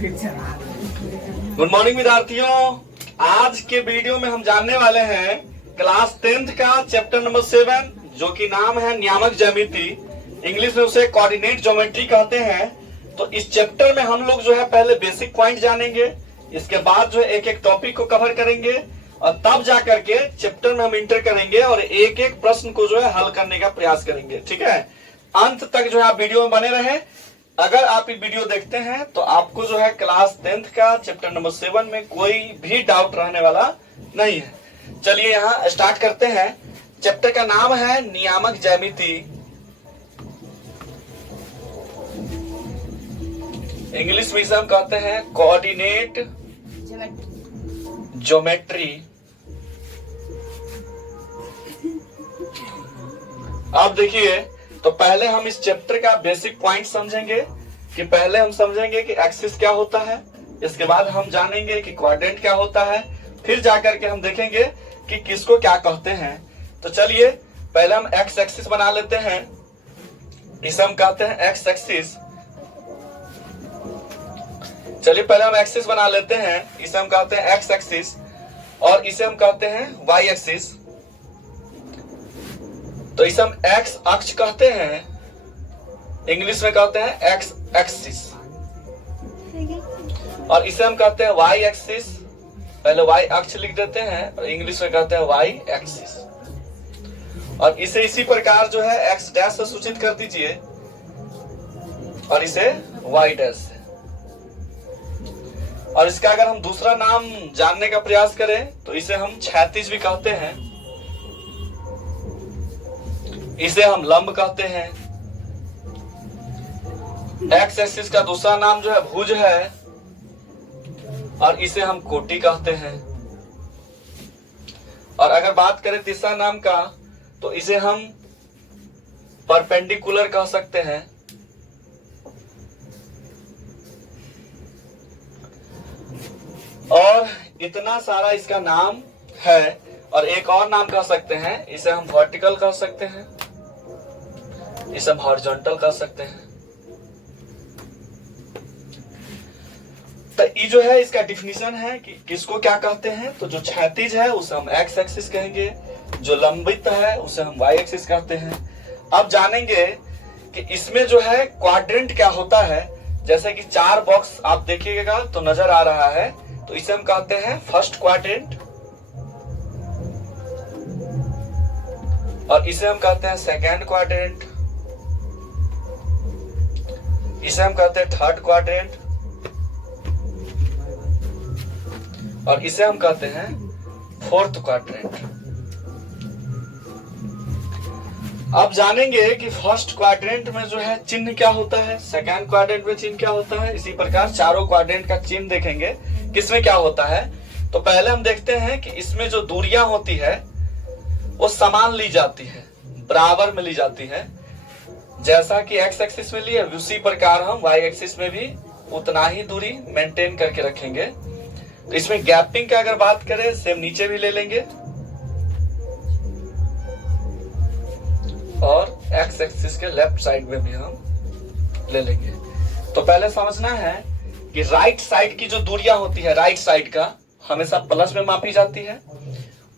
Good morning विद्यार्थियों। आज के वीडियो में हम जानने वाले हैं क्लास 10th का चैप्टर नंबर 7 जो कि नाम है नियामक ज्यामिति। इंग्लिश में उसे कोऑर्डिनेट ज्योमेट्री कहते हैं। तो इस चैप्टर में हम लोग जो है पहले बेसिक पॉइंट जानेंगे, इसके बाद जो है एक एक टॉपिक को कवर करेंगे और तब जाकर के चैप्टर में हम इंटर करेंगे और एक एक प्रश्न को जो है हल करने का प्रयास करेंगे। ठीक है, अंत तक जो है आप वीडियो में बने रहे। अगर आप ये वीडियो देखते हैं तो आपको जो है क्लास 10th का चैप्टर नंबर 7 में कोई भी डाउट रहने वाला नहीं है। चलिए यहाँ स्टार्ट करते हैं। चैप्टर का नाम है नियामक ज्यामिति। इंग्लिश में इसे हम कहते हैं कोऑर्डिनेट ज्योमेट्री। अब देखिए, तो पहले हम इस चैप्टर का बेसिक पॉइंट समझेंगे कि पहले हम समझेंगे कि एक्सिस क्या होता है, इसके बाद हम जानेंगे कि क्वाड्रेंट क्या होता है, फिर जाकर के हम देखेंगे कि किसको क्या कहते हैं। तो चलिए पहले हम एक्स एक्सिस बना लेते हैं। इसे हम कहते हैं एक्स एक्सिस। चलिए पहले हम एक्सिस बना लेते हैं। इसे हम कहते हैं एक्स एक्सिस और इसे हम कहते हैं वाई एक्सिस। तो इसे हम एक्स अक्ष कहते हैं, इंग्लिश में कहते हैं एक्स एक्सिस, और इसे हम कहते हैं वाई एक्सिस। पहले वाई अक्ष लिख देते हैं और इंग्लिश में कहते हैं वाई एक्सिस। और इसे इसी प्रकार जो है एक्स डैश से सूचित कर दीजिए और इसे वाई डैश से। और इसका अगर हम दूसरा नाम जानने का प्रयास करें तो इसे हम क्षैतिज भी कहते हैं, इसे हम लंब कहते हैं। एक्स एक्सिस का दूसरा नाम जो है भुज है और इसे हम कोटि कहते हैं। और अगर बात करें तीसरा नाम का तो इसे हम परपेंडिकुलर कह सकते हैं। और इतना सारा इसका नाम है। और एक और नाम कह सकते हैं, इसे हम वर्टिकल कह सकते हैं, इसे हम हॉरिजॉन्टल कह सकते हैं। तो ये जो है इसका डिफिनीशन है कि किसको क्या कहते हैं। तो जो क्षैतिज है उसे हम एक्स एक्सिस कहेंगे, जो लंबित है उसे हम वाई एक्सिस कहते हैं। अब जानेंगे कि इसमें जो है क्वाड्रेंट क्या होता है। जैसे कि 4 बॉक्स आप देखिएगा तो नजर आ रहा है, तो इसे हम कहते हैं फर्स्ट क्वाड्रेंट और इसे हम कहते हैं सेकेंड क्वाड्रेंट, इसे हम कहते हैं थर्ड क्वाड्रेंट और इसे हम कहते हैं फोर्थ क्वाड्रेंट। अब जानेंगे कि फर्स्ट क्वाड्रेंट में जो है चिन्ह क्या होता है, सेकेंड क्वाड्रेंट में चिन्ह क्या होता है। इसी प्रकार चारों क्वाड्रेंट का चिन्ह देखेंगे किसमें क्या होता है। तो पहले हम देखते हैं कि इसमें जो दूरियां होती है वो समान ली जाती है, बराबर में ली जाती है। जैसा कि एक्स एक्सिस में लिए उसी प्रकार हम वाई एक्सिस में भी उतना ही दूरी मेंटेन करके रखेंगे। तो इसमें गैपिंग का अगर बात करें सेम नीचे भी ले लेंगे और एक्स एक्सिस के लेफ्ट साइड में भी हम ले लेंगे। तो पहले समझना है कि राइट साइड की जो दूरियां होती है, राइट साइड का हमेशा प्लस में मापी जाती है,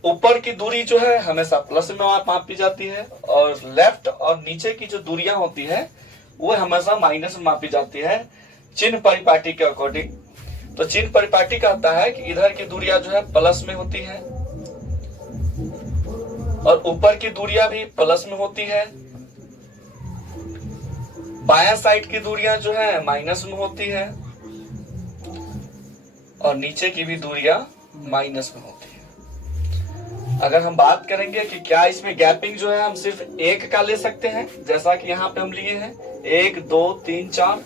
ऊपर की दूरी जो है हमेशा प्लस में मापी जाती है, और लेफ्ट और नीचे की जो दूरियां होती है वो हमेशा माइनस में मापी जाती है चिन्ह परिपाटी के अकॉर्डिंग। तो चिन्ह परिपाटी कहता है कि इधर की दूरियां जो है प्लस में होती है और ऊपर की दूरियां भी प्लस में होती है, बायां साइड की दूरियां जो है माइनस में होती है और नीचे की भी दूरियां माइनस में होती है। अगर हम बात करेंगे कि क्या इसमें गैपिंग जो है हम सिर्फ एक का ले सकते हैं, जैसा कि यहाँ पे हम लिए हैं 1 2 3 4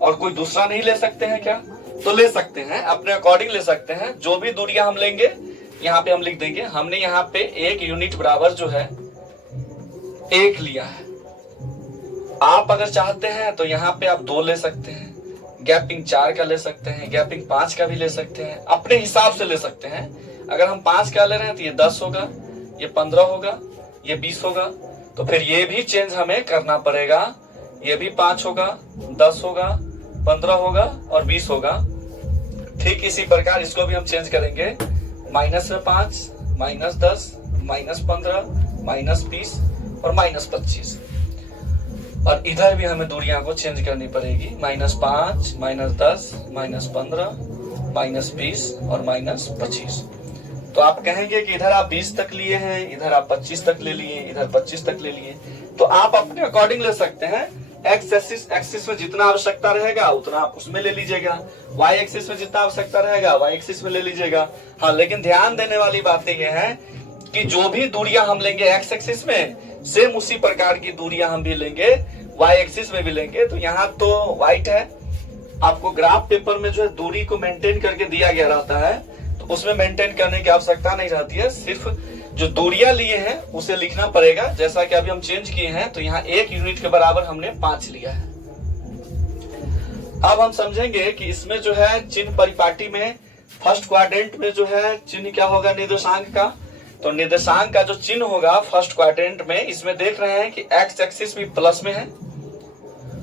और कोई दूसरा नहीं ले सकते हैं क्या, तो ले सकते हैं, अपने अकॉर्डिंग ले सकते हैं। जो भी दूरियां हम लेंगे यहाँ पे हम लिख देंगे। हमने यहाँ पे 1 यूनिट बराबर जो है 1 लिया है। आप अगर चाहते हैं तो यहाँ पे आप 2 ले सकते हैं, गैपिंग 4 का ले सकते हैं, गैपिंग 5 का भी ले सकते हैं, अपने हिसाब से ले सकते हैं। अगर हम 5 का ले रहे हैं तो ये 10 होगा, ये 15 होगा, ये 20 होगा। तो फिर ये भी चेंज हमें करना पड़ेगा, ये भी 5 होगा, 10 होगा, 15 होगा और 20 होगा। ठीक इसी प्रकार इसको भी हम चेंज करेंगे, माइनस में 5, माइनस 10, माइनस 15, माइनस 20 और माइनस 25। और इधर भी हमें दूरियां को चेंज करनी पड़ेगी, माइनस 5, माइनस 10, माइनस 15, माइनस 20 और माइनस 25। तो आप कहेंगे कि इधर आप 20 तक लिए हैं, इधर आप 25 तक ले लिए, इधर 25 तक ले लिए, तो आप अपने अकॉर्डिंग ले सकते हैं। एक्स एक्सिस में जितना आवश्यकता रहेगा उतना आप उसमें ले लीजिएगा, वाई एक्सिस में जितना आवश्यकता रहेगा वाई एक्सिस में ले लीजिएगा। हाँ, लेकिन ध्यान देने वाली बातें ये हैं कि जो भी दूरियां हम लेंगे एक्स एक्सिस में, सेम उसी प्रकार की दूरियां हम भी लेंगे वाई एक्सिस में भी लेंगे। तो यहाँ तो व्हाइट है, आपको ग्राफ पेपर में जो है दूरी को मेंटेन करके दिया गया रहता है, तो उसमें मेंटेन करने की आवश्यकता नहीं रहती है, सिर्फ जो दूरियां लिए हैं उसे लिखना पड़ेगा। जैसा कि अभी हम चेंज किए हैं, तो यहाँ 1 यूनिट के बराबर हमने 5 लिया है। अब हम समझेंगे कि इसमें जो है चिन्ह परिपाटी में फर्स्ट क्वाड्रेंट में जो है चिन्ह क्या होगा निर्देशांक का। तो निर्देशांक का जो चिन्ह होगा फर्स्ट क्वाड्रेंट में, इसमें देख रहे हैं कि एक्स एक्सिस भी प्लस में है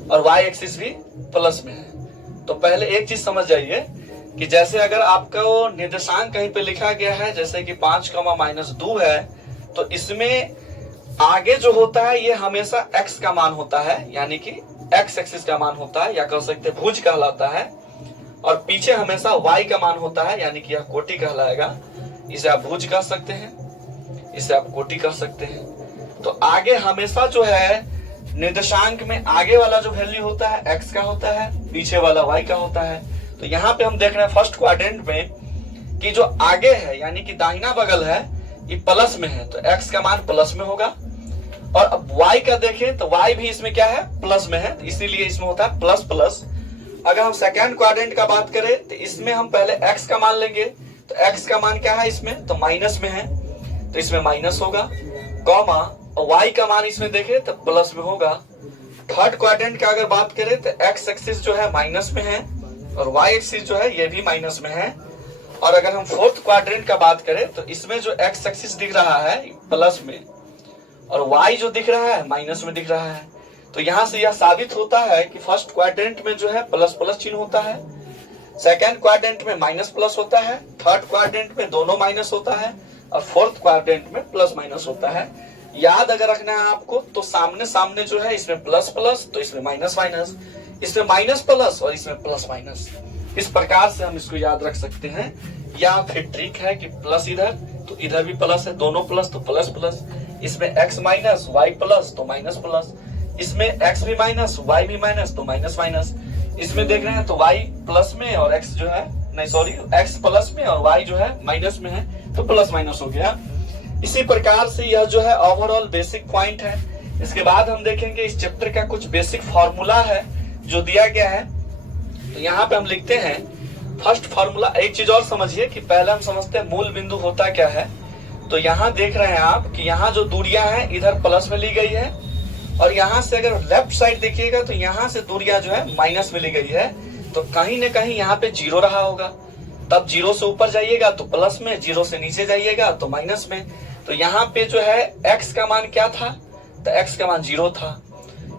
और वाई एक्सिस भी प्लस में है। तो पहले एक चीज समझ जाइए कि जैसे अगर आपका वो निर्देशांक कहीं पे लिखा गया है, जैसे कि 5,-2 है, तो इसमें आगे जो होता है ये हमेशा x का मान होता है, यानी कि x एक्सिस का मान होता है, या कह सकते हैं भुज कहलाता है। और पीछे हमेशा y का मान होता है, यानी कि यह कोटि कहलाएगा। इसे आप भुज कह सकते हैं, इसे आप कोटि कह सकते हैं। तो आगे हमेशा जो है निर्देशांक में आगे वाला जो वैल्यू होता है x का होता है, पीछे वाला y का होता है। तो यहाँ पे हम देख रहे हैं फर्स्ट क्वाड्रेंट में कि जो आगे है यानी कि दाहिना बगल है ये प्लस में है, तो x का मान प्लस में होगा। और अब y का देखें तो y भी इसमें क्या है, प्लस में है, तो इसीलिए इसमें होता है प्लस प्लस। अगर हम सेकेंड क्वाड्रेंट का बात करें तो इसमें हम पहले x का मान लेंगे, तो x का मान क्या है इसमें, तो माइनस में है, तो इसमें माइनस होगा, कॉमा, और y का मान इसमें देखें तो प्लस में होगा। थर्ड क्वाड्रेंट का अगर बात करें तो x एक्सिस जो है माइनस में है और y एक्सिस जो है ये भी माइनस में है। और अगर हम फोर्थ क्वाड्रेंट का बात करें तो इसमें जो x एक्सिस दिख रहा है प्लस में और y जो दिख रहा है माइनस में दिख रहा है। तो यहाँ से यह साबित होता है कि फर्स्ट क्वाड्रेंट में जो है प्लस प्लस चिन्ह होता है, सेकेंड क्वाड्रेंट में माइनस प्लस होता है, थर्ड क्वाड्रेंट में दोनों माइनस होता है और फोर्थ क्वाड्रेंट में प्लस माइनस होता है। याद अगर रखना है आपको तो सामने सामने जो है इसमें प्लस प्लस, तो इसमें माइनस माइनस, इसमें माइनस प्लस और इसमें प्लस माइनस। इस प्रकार से हम इसको याद रख सकते हैं। या फिर ट्रिक है कि प्लस इधर तो इधर भी प्लस है, दोनों प्लस तो प्लस प्लस, इसमें x माइनस वाई प्लस तो माइनस प्लस, इसमें x भी माइनस वाई भी माइनस तो माइनस माइनस। इसमें देख रहे हैं तो y प्लस में और x जो है नहीं सॉरी x प्लस में और y जो है माइनस में है, तो प्लस माइनस हो गया। इसी प्रकार से यह जो है ओवरऑल बेसिक पॉइंट है। इसके बाद हम देखेंगे इस चैप्टर का कुछ बेसिक फॉर्मूला है जो दिया गया है। तो यहाँ पे हम लिखते हैं फर्स्ट फॉर्मूला। एक चीज और समझिए कि पहले हम समझते हैं मूल बिंदु होता क्या है। तो यहाँ देख रहे हैं आप कि यहाँ जो दूरियां हैं इधर प्लस में ली गई है और यहाँ से अगर लेफ्ट साइड देखिएगा तो यहाँ से दूरियां जो है माइनस में ली गई है। तो कहीं न कहीं यहाँ पे जीरो रहा होगा, तब जीरो से ऊपर जाइएगा तो प्लस में, जीरो से नीचे जाइएगा तो माइनस में। तो यहाँ पे जो है x का मान क्या था, तो x का मान 0 था।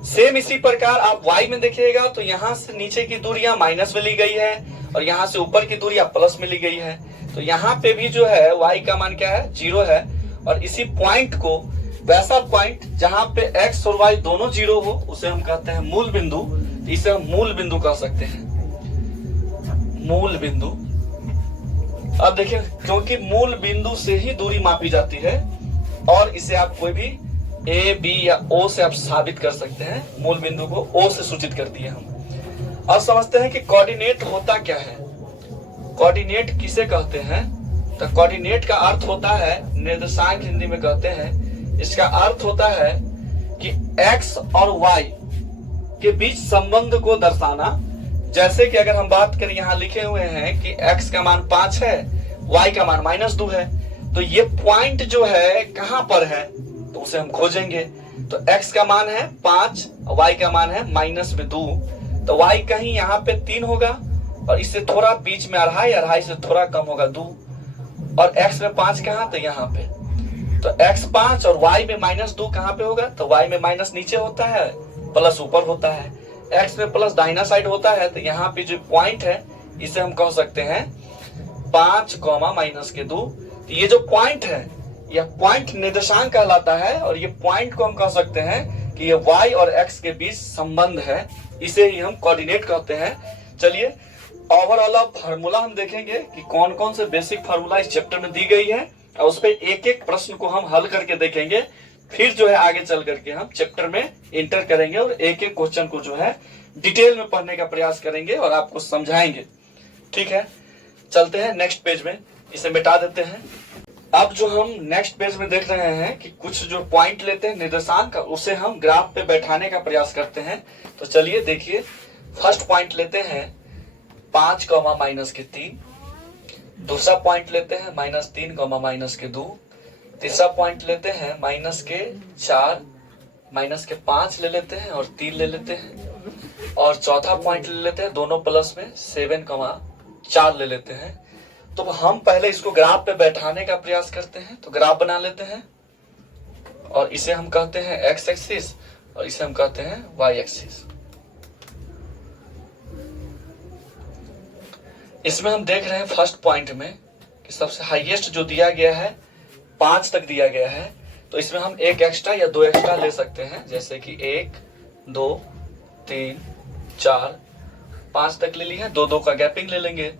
सेम इसी प्रकार आप y में देखिएगा तो यहाँ से नीचे की दूरियां माइनस में ली गई है और यहाँ से ऊपर की दूरियां प्लस में ली गई है। तो यहाँ पे भी जो है y का मान क्या है, 0 है। और इसी पॉइंट को, वैसा पॉइंट जहाँ पे x और y दोनों 0 हो, उसे हम कहते हैं मूल बिंदु। इसे हम मूल बिंदु कह सकते हैं, मूल बिंदु। अब देखिए क्योंकि मूल बिंदु से ही दूरी मापी जाती है और इसे आप कोई भी a, b या o से आप साबित कर सकते हैं। मूल बिंदु को o से सूचित कर दिए हम। अब समझते हैं कि कोऑर्डिनेट होता क्या है। कोऑर्डिनेट किसे कहते हैं, तो कोऑर्डिनेट का अर्थ होता है, निर्देशांक हिंदी में कहते हैं, इसका अर्थ होता है कि x और y के बीच संबंध को दर्शाना। जैसे कि अगर हम बात करें, यहाँ लिखे हुए हैं कि x का मान 5 है, y का मान -2 है, तो ये पॉइंट जो है कहां पर है, तो उसे हम खोजेंगे। तो x का मान है 5, y का मान है -2, तो y कहीं यहाँ पे 3 होगा और इससे थोड़ा बीच में 2.5 से थोड़ा कम होगा 2, और x में 5 कहाँ, तो यहाँ पे। तो x 5 और y में -2 कहाँ पे होगा, तो y में माइनस नीचे होता है, प्लस ऊपर होता है। x में प्लस दाहिना साइड होता है तो यहाँ पे जो पॉइंट है इसे हम कह सकते हैं 5 माइनस के 2। तो ये जो पॉइंट है यह पॉइंट निर्देशांक कहलाता है और ये पॉइंट को हम कह सकते हैं कि ये y और x के बीच संबंध है, इसे ही हम कोऑर्डिनेट कहते हैं। चलिए ओवरऑल फार्मूला हम देखेंगे कि कौन कौन से बेसिक फार्मूला इस चैप्टर में दी गई है और उस पर एक एक प्रश्न को हम हल करके देखेंगे। फिर जो है आगे चल करके हम चैप्टर में इंटर करेंगे और एक एक क्वेश्चन को जो है डिटेल में पढ़ने का प्रयास करेंगे और आपको समझाएंगे। ठीक है, चलते हैं नेक्स्ट पेज में, इसे मिटा देते हैं। अब जो हम नेक्स्ट पेज में देख रहे हैं कि कुछ जो पॉइंट लेते हैं निर्देशांक का, उसे हम ग्राफ पे बैठाने का प्रयास करते हैं। तो चलिए देखिए, फर्स्ट पॉइंट लेते हैं 5 माइनस के 3, दूसरा पॉइंट लेते हैं -3 माइनस के 2, तीसरा पॉइंट लेते हैं -4 माइनस के 5 ले लेते हैं और 3 ले लेते हैं, और चौथा पॉइंट ले लेते हैं दोनों प्लस में 7 4 ले लेते हैं। तो हम पहले इसको ग्राफ पे बैठाने का प्रयास करते हैं। तो ग्राफ बना लेते हैं और इसे हम कहते हैं x एक्सिस और इसे हम कहते हैं y एक्सिस। इसमें हम देख रहे हैं फर्स्ट पॉइंट में कि सबसे हाईएस्ट जो दिया गया है 5 तक दिया गया है। तो इसमें हम एक एक्स्ट्रा या 2 एक्स्ट्रा ले सकते हैं, जैसे कि 1 2 3 4 5 तक ले लिए, 2 2 का गैपिंग ले लेंगे,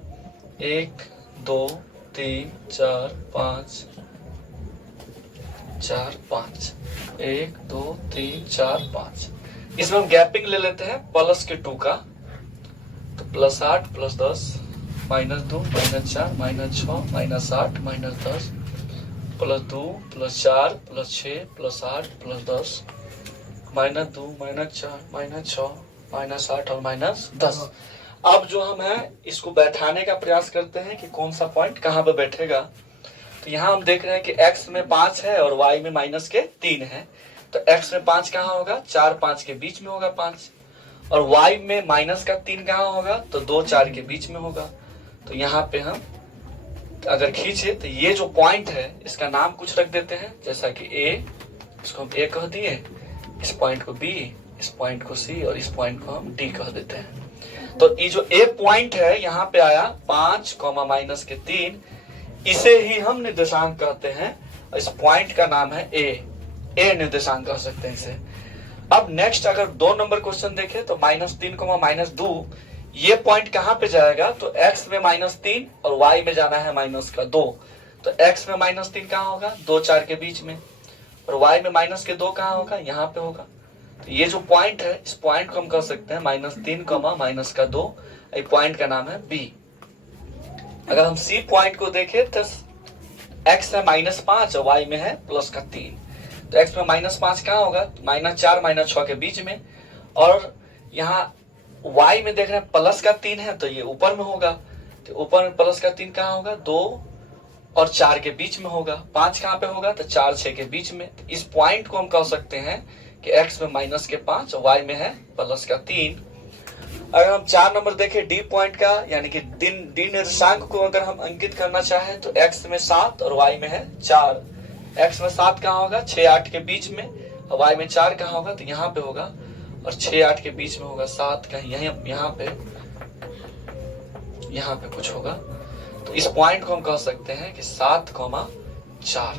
1 2 3 4 5 4 5 1 2 3 4 5। इसमें हम गैपिंग ले लेते हैं प्लस के 2 का, तो +8 +10 -2 -4 -6 -8 -10 +2 +4 +6 +8 +10 -2 -4 -6 -8 और -10। अब जो हम है इसको बैठाने का प्रयास करते हैं कि कौन सा पॉइंट कहाँ पे बैठेगा। तो यहाँ हम देख रहे हैं कि x में 5 है और y में -3 है। तो x में 5 कहाँ होगा, 4 5 के बीच में होगा 5, और y में -3 कहाँ होगा, तो 2 4 के बीच में होगा। तो यहाँ पे हम अगर खींचे तो ये जो पॉइंट है इसका नाम कुछ रख देते हैं, जैसा कि a, इसको हम a कह दिए, इस पॉइंट को b, इस पॉइंट को c और इस पॉइंट को हम d कह देते हैं। तो ये जो ए पॉइंट है यहाँ पे आया 5 के 3, इसे ही हम निर्देशांक कहते हैं। इस पॉइंट का नाम है ए निर्देशांक कह सकते हैं इसे। अब नेक्स्ट अगर 2 नंबर क्वेश्चन देखें तो -3 -2, ये पॉइंट कहाँ पे जाएगा, तो x में -3 और y में जाना है -2। तो x में -3 कहाँ होगा, 2 4 के बीच में, और y में -2 कहाँ होगा, यहाँ पे होगा। तो ये जो पॉइंट है इस पॉइंट को हम कह सकते हैं -3 -2, ये पॉइंट का नाम है B। अगर हम C पॉइंट को देखें तो x है -5 और y में है +3। तो x में -5 कहाँ होगा, -4 -6 के बीच में, और यहाँ y में देख रहे हैं +3 है तो ये ऊपर में होगा। तो ऊपर में +3 कहाँ होगा, 2 और 4 के बीच में होगा। 5 कहाँ पे होगा, तो 4 6 के बीच में। तो इस पॉइंट को हम कह सकते हैं कि x में -5 और y में है +3। अगर हम 4 नंबर देखें डी पॉइंट का, यानी कि डी निर्देशांक को अगर हम अंकित करना चाहें तो x में 7 और y में है 4। x में 7 कहाँ होगा, 6 8 के बीच में, और y में 4 कहाँ होगा, तो यहाँ पे होगा, और 6 8 के बीच में होगा, 7 कहीं यहाँ पे कुछ होगा। तो इस पॉइंट को हम कह सकते हैं कि 7 4,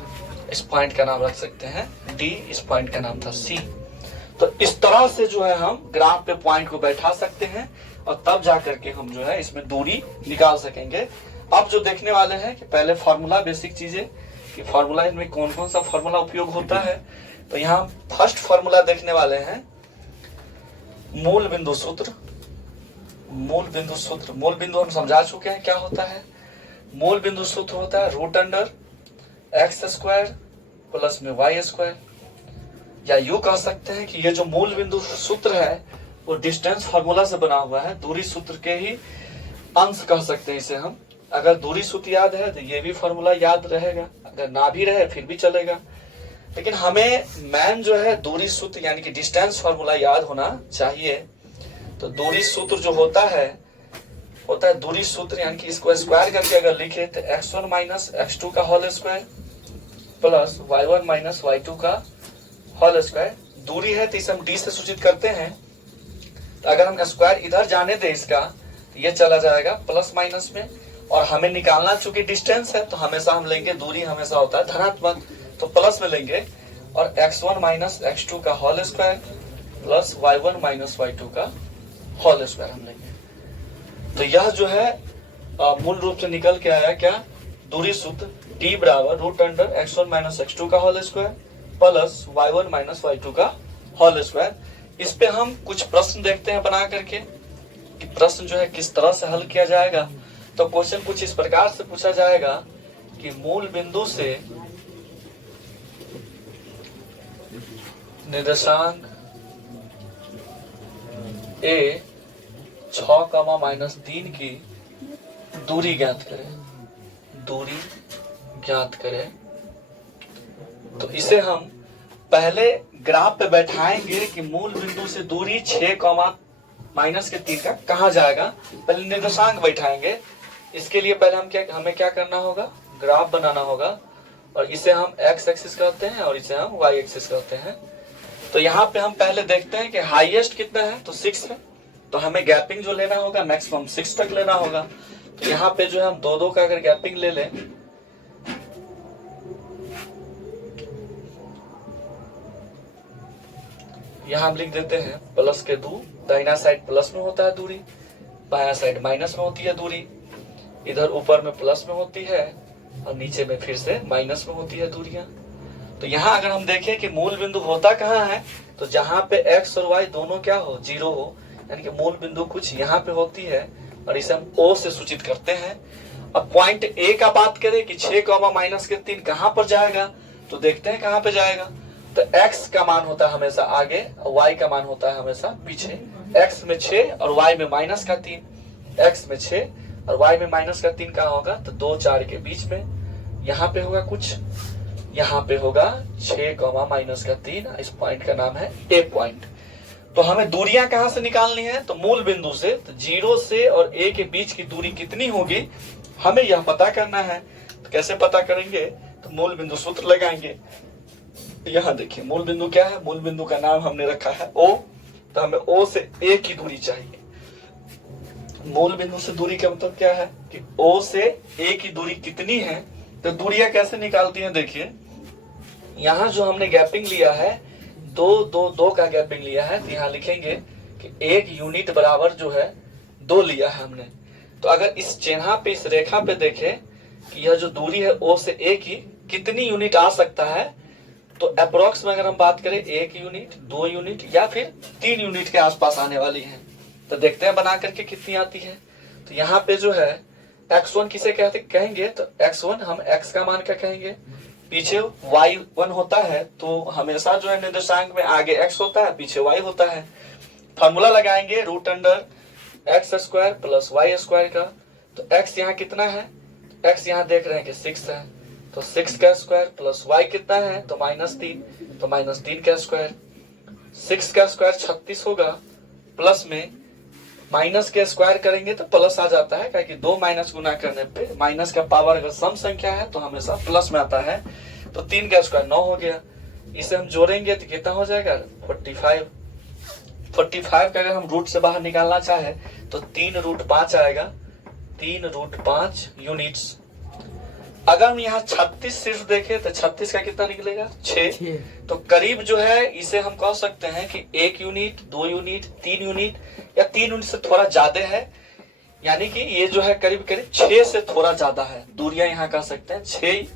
इस पॉइंट का नाम रख सकते हैं डी, इस पॉइंट का नाम था सी। तो इस तरह से जो है हम ग्राफ पे पॉइंट को बैठा सकते हैं और तब जा करके हम जो है इसमें दूरी निकाल सकेंगे। अब जो देखने वाले हैं कि पहले फॉर्मूला, बेसिक चीजें कि फॉर्मूला इनमें कौन कौन सा फॉर्मूला उपयोग होता है। तो यहाँ फर्स्ट फॉर्मूला देखने वाले हैं मूल बिंदु सूत्र। मूल बिंदु हम समझा चुके हैं क्या होता है। मूल बिंदु सूत्र होता है √x² प्लस में y², या यूं कह सकते हैं कि ये जो मूल बिंदु सूत्र है वो डिस्टेंस फार्मूला से बना हुआ है, दूरी सूत्र के ही अंश कह सकते हैं इसे हम। अगर दूरी सूत्र याद है तो ये भी फार्मूला याद रहेगा, अगर ना भी रहे फिर भी चलेगा, लेकिन हमें मेन जो है दूरी सूत्र यानी कि डिस्टेंस फार्मूला याद होना चाहिए। तो दूरी सूत्र जो होता है दूरी सूत्र, यानी कि इसको स्क्वायर करके अगर लिखे तो x1 माइनस x2 का whole square plus y1 minus y2 का होल स्क्वायर। दूरी है तो इसे हम d से सूचित करते हैं। अगर हम स्क्वायर इधर जाने दें इसका, तो ये चला जाएगा प्लस माइनस में, और हमें निकालना चूंकि डिस्टेंस है तो हमेशा हम लेंगे, दूरी हमेशा होता है धनात्मक, तो प्लस में लेंगे, और x1 माइनस x2 का whole square plus y1 minus y2 का होल स्क्वायर हम लेंगे। तो यह जो है मूल रूप से निकल के आया क्या, दूरी सूत्र t बराबर root under x1 minus x2 का whole square plus y1 minus y2 का होल स्क्वायर। इस पे हम कुछ प्रश्न देखते हैं बना करके कि प्रश्न जो है किस तरह से हल किया जाएगा। तो क्वेश्चन कुछ इस प्रकार से पूछा जाएगा कि मूल बिंदु से निर्देशांक a 6,-3 की दूरी ज्ञात करें, दूरी ज्ञात करें। तो इसे हम पहले ग्राफ पे बैठाएंगे कि मूल बिंदु से दूरी 6,-3 का कहाँ जाएगा। पहले निर्देशांक बैठाएंगे, इसके लिए पहले हमें क्या करना होगा, ग्राफ बनाना होगा, और इसे हम x एक्सिस कहते हैं और इसे हम y एक्सिस कहते हैं। तो यहाँ पे हम पहले देखते हैं कि हाईएस्ट कितना है, तो 6 है, तो हमें गैपिंग जो लेना होगा मैक्सिमम 6 तक लेना होगा। तो यहाँ पे जो है हम 2-2 का अगर गैपिंग ले लें, यहाँ हम लिख देते हैं प्लस के 2, दाहिना साइड प्लस में होता है दूरी, बायां साइड माइनस में होती है दूरी, इधर ऊपर में प्लस में होती है और नीचे में फिर से माइनस में होती है दूरियां। तो यहाँ अगर हम देखें कि मूल बिंदु होता कहाँ है, तो जहां पे x और y दोनों क्या हो, 0 हो, यानी कि मूल बिंदु कुछ यहाँ पे होती है और इसे हम O से सूचित करते हैं। अब पॉइंट A का बात करें कि 6,-3 कहाँ पर जाएगा, तो देखते हैं कहाँ पे जाएगा। तो x का मान होता है हमेशा आगे और y का मान होता है हमेशा पीछे। x में 6 और y में माइनस का 3, x में 6 और y में माइनस का 3 कहाँ होगा, तो 2-4 के बीच में यहाँ पे होगा कुछ, यहाँ पे होगा 6,-3। इस पॉइंट का नाम है A पॉइंट। तो हमें दूरियां कहाँ से निकालनी है, तो मूल बिंदु से। तो 0 से और A के बीच की दूरी कितनी होगी हमें यह पता करना है। तो कैसे पता करेंगे, तो मूल बिंदु सूत्र लगाएंगे। यहाँ देखिए मूल बिंदु क्या है, मूल बिंदु का नाम हमने रखा है O, तो हमें O से A की दूरी चाहिए। मूल बिंदु से दूरी का मतलब क्या है कि O से A की दूरी कितनी है। तो दूरियां कैसे निकालती हैं, देखिए यहाँ जो हमने गैपिंग लिया है 2 का गैपिंग लिया है, तो यहाँ लिखेंगे कि 1 यूनिट बराबर जो है 2 लिया है हमने। तो अगर इस चिन्ह पे, इस रेखा पे देखें कि यह जो दूरी है O से A की कितनी यूनिट आ सकता है, तो अप्रोक्स में अगर हम बात करें 1 यूनिट, 2 यूनिट या फिर 3 यूनिट के आसपास आने वाली है। तो देखते हैं बना करके कितनी आती है। तो यहाँ पे जो है x1 किसे कहेंगे, तो x1 हम x का मान क्या कहेंगे, पीछे y1 होता है, तो हमेशा जो है निर्देशांक में आगे x होता है पीछे y होता है। फॉर्मूला लगाएंगे root under x square plus y square का। तो x यहाँ कितना है, x यहाँ देख रहे हैं कि 6 है, तो 6 का स्क्वायर प्लस y कितना है, तो -3, तो -3 का स्क्वायर। 6 का स्क्वायर 36 होगा, प्लस में माइनस के स्क्वायर करेंगे तो प्लस आ जाता है, क्योंकि 2 माइनस गुना करने पे माइनस का पावर अगर सम संख्या है तो हमेशा प्लस में आता है। तो 3 का स्क्वायर 9 हो गया, इसे हम जोड़ेंगे तो कितना हो जाएगा 45 का अगर हम रूट से बाहर निकालना चाहे तो 3√5 आएगा, 3√5 यूनिट्स। अगर हम यहाँ 36 सिर्फ देखें तो 36 का कितना निकलेगा 6। तो करीब जो है इसे हम कह सकते हैं कि 1 यूनिट, 2 यूनिट, 3 यूनिट या 3 यूनिट से थोड़ा ज्यादा है, यानी कि ये जो है करीब 6 से थोड़ा ज्यादा है। दूरियां यहाँ कह सकते हैं 6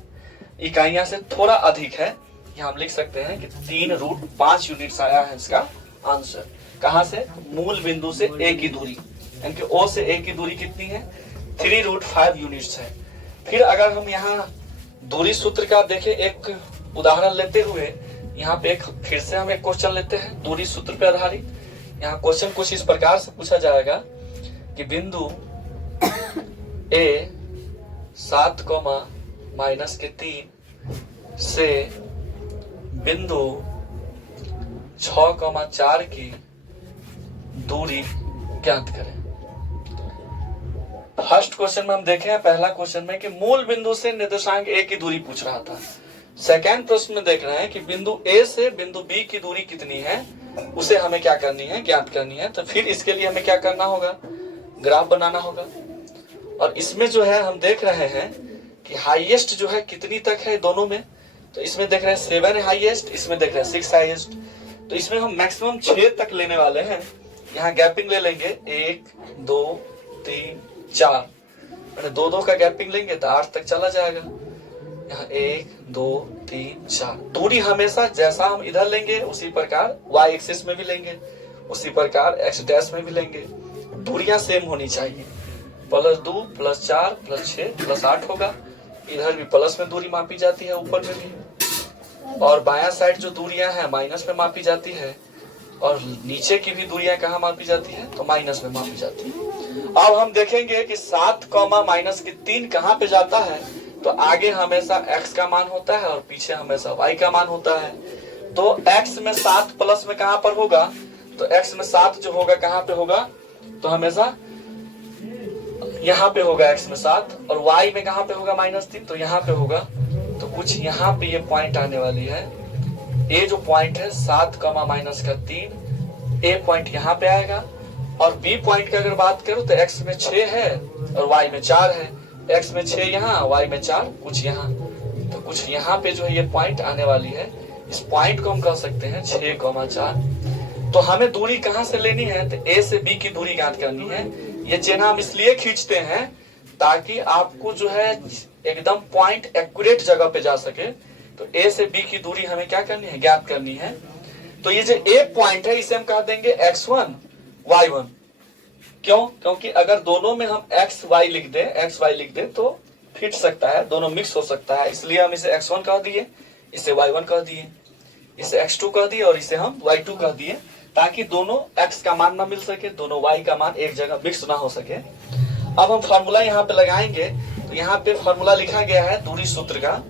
इकाइयां से थोड़ा अधिक है। यहाँ हम लिख सकते हैं कि 3√5 यूनिट्स आया है इसका आंसर। कहाँ से, मूल बिंदु से A की दूरी, यानी कि O से A की दूरी कितनी है 3√5 यूनिट्स है। फिर अगर हम यहाँ दूरी सूत्र का देखें, एक उदाहरण लेते हुए यहाँ पे फिर से हम एक क्वेश्चन लेते हैं दूरी सूत्र पे आधारित। यहाँ क्वेश्चन कुछ इस प्रकार से पूछा जाएगा कि बिंदु A 7,-3 से बिंदु 6,4 की दूरी ज्ञात करें। फर्स्ट क्वेश्चन में हम देखें, पहला क्वेश्चन में कि मूल बिंदु से निर्देशांक A की दूरी पूछ रहा था। सेकेंड प्रश्न में देख रहे हैं कि बिंदु A से बिंदु B की दूरी कितनी है, उसे हमें क्या करनी है, ज्ञात करनी है। तो फिर इसके लिए हमें क्या करना होगा, ग्राफ बनाना होगा। और इसमें जो है हम देख रहे हैं कि हाईएस्ट जो है कितनी तक है दोनों में, तो इसमें देख रहे हैं 7 है हाईएस्ट, इसमें देख रहे हैं 6 हाईएस्ट। तो इसमें हम मैक्सिमम 6 तक लेने वाले हैं। यहाँ गैपिंग ले लेंगे 1 2 3 4, मैंने 2 का गैपिंग लेंगे तो 8 तक चला जाएगा। यहाँ 1 2 3 4 दूरी हमेशा जैसा हम इधर लेंगे उसी प्रकार y एक्सिस में भी लेंगे, उसी प्रकार x डैश में भी लेंगे। दूरियां सेम होनी चाहिए। +2 +4 +6 +8 होगा। इधर भी प्लस में दूरी मापी जाती है, ऊपर में भी। और बायां साइड जो दूरियां हैं माइनस में मापी जाती है, और नीचे की भी दूरियां कहाँ मापी जाती है, तो माइनस में मापी जाती है। अब हम देखेंगे कि 7 -3 कहाँ पे जाता है, तो आगे हमेशा x का मान होता है और पीछे हमेशा y का मान होता है। तो x में 7 प्लस में कहाँ पर होगा, तो x में 7 जो होगा कहाँ पे होगा, तो हमेशा यहाँ पे होगा x में 7, और y में कहाँ पे होगा -3, तो यहाँ पे होगा। तो कुछ यहाँ पे ये पॉइंट आने वाली है। a जो पॉइंट है 7 -3, a पॉइंट यहाँ पे आएगा। और b पॉइंट की अगर बात करूं तो x में 6 है और y में 4 है। x में 6 यहाँ, y में 4, कुछ यहाँ। तो कुछ यहाँ पे जो है ये पॉइंट आने वाली है। इस पॉइंट को हम कह सकते हैं 6,4। तो हमें दूरी कहाँ से लेनी है, तो a से b की दूरी ज्ञात करनी है। ये चिन्ह हम इसलिए खींचते हैं ताकि आपको जो है एकदम पॉइंट एक्यूरेट जगह पे जा सके। तो a से b की दूरी हमें क्या करनी है, ज्ञात करनी है। तो ये जो a पॉइंट है इसे हम कह देंगे x1 y1। क्यों, क्योंकि अगर दोनों में हम x y लिख दे तो फिट सकता है, दोनों मिक्स हो सकता है। इसलिए हम इसे x1 कह दिए, इसे y1 कह दिए, इसे x2 कह दिए और इसे हम y2 कह दिए, ताकि दोनों x का मान ना मिल सके, दोनों y का मान एक जगह मिक्स ना हो सके। अब हम फॉर्मूला यहाँ पे लगाएंगे। तो यहाँ पे फॉर्मूला लिखा गया है दूरी सूत्र का,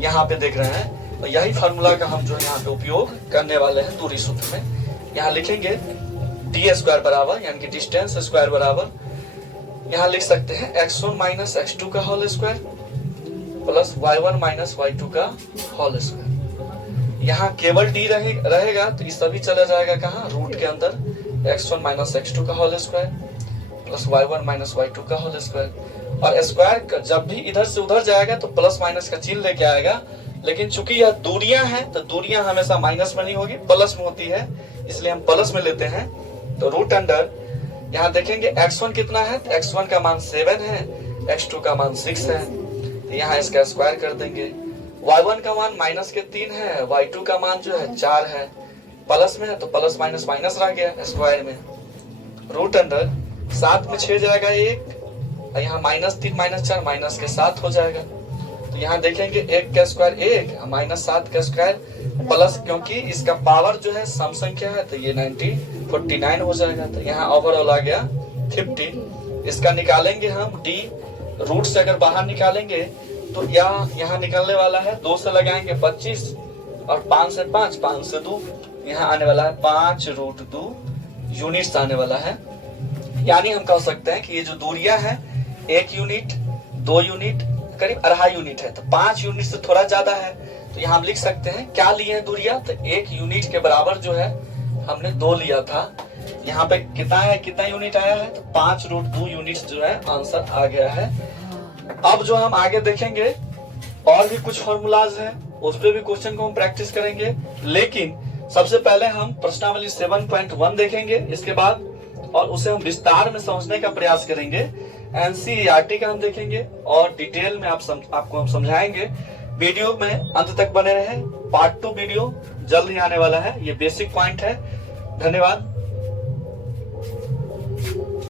यहाँ पे देख रहे हैं। तो यही फॉर्मूला का हम जो है यहाँ पे उपयोग करने वाले हैं दूरी सूत्र में। यहाँ लिखेंगे d² बराबर, यानी कि डिस्टेंस स्क्वायर बराबर, यहाँ लिख सकते हैं x1 - x2 का whole square plus y1 - y2 का होल स्क्वायर। यहाँ केवल d रहेगा तो ये सभी चला जाएगा कहाँ, रूट के अंदर। x1 - x2 का whole square plus y1 - y2 का होल स्क्वायर। और स्क्वायर जब भी इधर से उधर जाएगा तो प्लस माइनस का चिन्ह लेके आएगा। लेकिन चूंकि यह दूरियां हैं तो दूरियां हमेशा माइनस में नहीं होगी, प्लस में होती है, इसलिए हम प्लस में लेते हैं। तो रूट अंडर यहाँ देखेंगे x1 कितना है, तो x1 का मान 7 है, x2 का मान 6 है। तो यहाँ इसका स्क्वायर कर देंगे। y1 का मान -3 है, y2 का मान जो है 4 है, प्लस में है तो प्लस माइनस माइनस रह गया स्क्वायर में। रूट अंडर 7 में 6 जाएगा 1, यहाँ -3 - 4 माइनस के 7 हो जाएगा। तो यहाँ देखेंगे 1 का स्क्वायर 1 -7 का स्क्वायर प्लस, क्योंकि इसका पावर जो है सम संख्या है तो ये 49 हो जाएगा। तो यहाँ ओवरऑल आ गया 50। इसका निकालेंगे हम d, रूट से अगर बाहर निकालेंगे तो यहाँ निकलने वाला है 2 से लगाएंगे 25 और 5 से 5 से 2, यहाँ आने वाला है 5√2 यूनिट्स आने वाला है। यानी हम कह सकते हैं कि ये जो दूरियां हैं 1 यूनिट 2 यूनिट करीब 2.5 यूनिट है, तो 5 यूनिट से थोड़ा ज्यादा है। तो यहाँ हम लिख सकते हैं क्या लिए हैं दूरियां, तो 1 यूनिट के बराबर जो है हमने 2 लिया था। यहाँ पे कितना यूनिट आया है, तो 5√2 यूनिट जो है आंसर आ गया है। अब जो हम आगे देखेंगे और भी कुछ फॉर्मूलाज है, उस पर भी क्वेश्चन को हम प्रैक्टिस करेंगे। लेकिन सबसे पहले हम प्रश्नावली 7.1 देखेंगे इसके बाद, और उसे हम विस्तार में समझने का प्रयास करेंगे। NCERT का हम देखेंगे और डिटेल में आपको हम समझाएंगे। वीडियो में अंत तक बने रहे। पार्ट 2 वीडियो जल्द ही आने वाला है। ये बेसिक पॉइंट है। धन्यवाद।